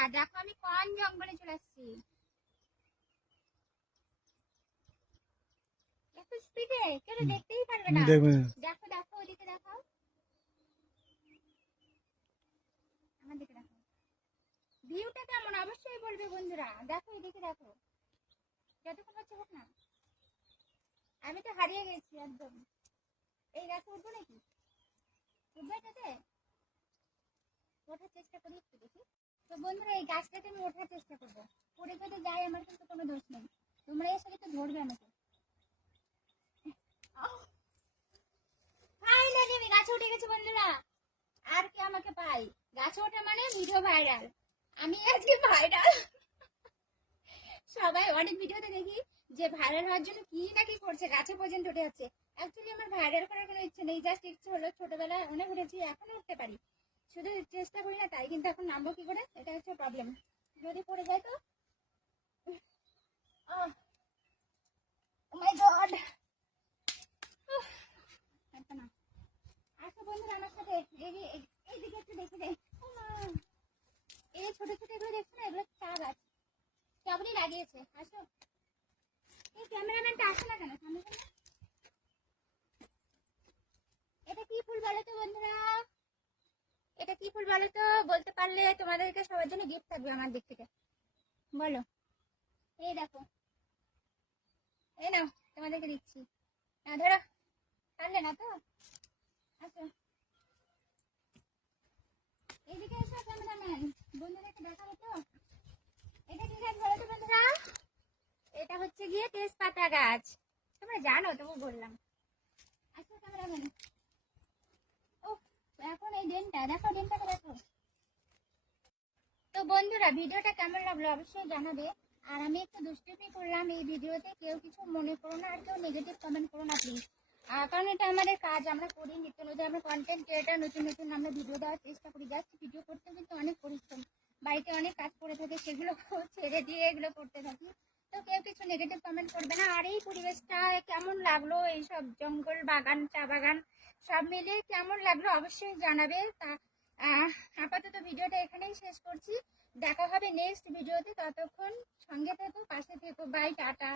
বন্ধুরা দেখো আমি কোন জঙ্গলে চলে আসছি, এত স্পিডে কেউ দেখতেই পারবে না। দেখো দেখো ওইদিকে দেখো, আমার দিকে দেখো, ভিউটা কেমন অবশ্যই বলবে বন্ধুরা। দেখো এদিকে দেখো, যতক্ষণ হচ্ছে হোক না। আমি তো হারিয়ে গেছি একদম। এই গাছে উঠবো নাকি? উঠবে এটাতে? ওঠার চেষ্টা করি একটু দেখি। তো বন্ধুরা এই গাছটাতে আমি ওঠার চেষ্টা করবো, পড়ে যদি যাই আমার কিন্তু কোনো দোষ নেই, তোমরা এসে তো ধরবে আমাকে। ফাইনালি আমি গাছে উঠে গেছি বন্ধুরা, আর কি আমাকে পাই? গাছে ওঠা মানে ভিডিও ভাইরাল, আমি আজকে ভাইরাল। সবাই অনেক ভিডিওতে দেখি যে ভাইরাল হওয়ার জন্য কি না কি করছে, গাছে পর্যন্ত উঠে যাচ্ছে। অ্যাকচুয়ালি আমার ভাইরাল করার কোনো ইচ্ছে নেই, জাস্ট ইচ্ছে হলো ছোটবেলায় অনেক উঠেছি, এখনো উঠতে পারি, শুধু চেষ্টা করি না তাই। কিন্তু এখন নামবো কি করে, এটা হচ্ছে প্রবলেম। যদি পড়ে যায় তো ও মাই গড। আসো বন্ধুরা আমার সাথে, এইদিকে একটু দেখে দে। এই ছোট ছোট এগুলো দেখছো না, এগুলো চা গাছ, চাবড়ি লাগিয়েছে। আসো, এই ক্যামেরাম্যানটা আসে না কেন সামনে সামনে? এটা কি ফুল বলো তো বন্ধুরা, এটা কি ফুল বলো তো? বলতে পারলে তোমাদেরকে সবার জন্য গিফট থাকবে আমার দিক থেকে। বলো। এই দেখো, এই নাও, তোমাদেরকে দিচ্ছি। না ধরো, পারলে না তো? আসো এইদিকে এসো ক্যামেরাম্যান, বন্ধুদেরকে দেখাবো তো। এটা কি গাছ বলো তো বন্ধুরা? এটা হচ্ছে গিয়ে তেজপাতা গাছ, তোমরা জানো তবু বললাম। আসো ক্যামেরাম্যান। ও এখন এই ডেনটা দেখো, ডেনটাকে দেখো। তো বন্ধুরা ভিডিওটা কেমন লাগলো অবশ্যই জানাবে। আর আমি একটু দুষ্টুমি করলাম এই ভিডিওতে, কেউ কিছু মনে করো না, আর কেউ নেগেটিভ কমেন্ট করো না প্লিজ। কারণ এটা আমাদের কাজ, আমরা করি নিত্য নতুন, আমরা কন্টেন্ট ক্রিয়েটার, নতুন নতুন আমরা ভিডিও দেওয়ার চেষ্টা করি। জাস্ট ভিডিও করতে কিন্তু অনেক পরিশ্রম, বাড়িতে অনেক কাজ করে থাকে, সেগুলো ছেড়ে দিয়ে এগুলো করতে থাকি। তো কেউ কিছু নেগেটিভ কমেন্ট করবে না। আর এই পরিবেশটা কেমন লাগলো, এইসব জঙ্গল বাগান চা বাগান সব মিলিয়ে কেমন লাগলো অবশ্যই জানাবে। তা আপাতত ভিডিওটা এখানেই শেষ করছি, দেখা হবে নেক্সট ভিডিওতে। ততক্ষণ সঙ্গে থেকো, পাশে থেকো, বাই, টাটা।